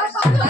Yes, I'm.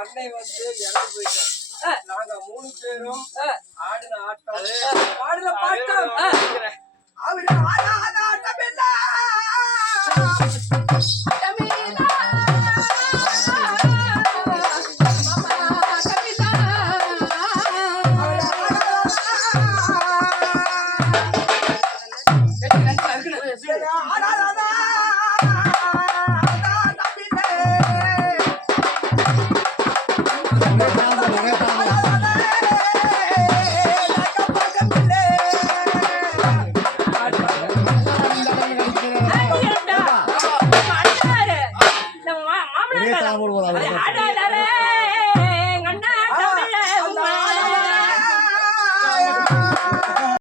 அண்ணன் வந்து இறந்து போயிட்டாரு. நாங்க மூணு பேரும் ஆடின ஆட்டம். பாடுற பாட்டம். அவரு ஆடாத ஆட்டமில்ல. ஆட்டமில்ல. நம்ம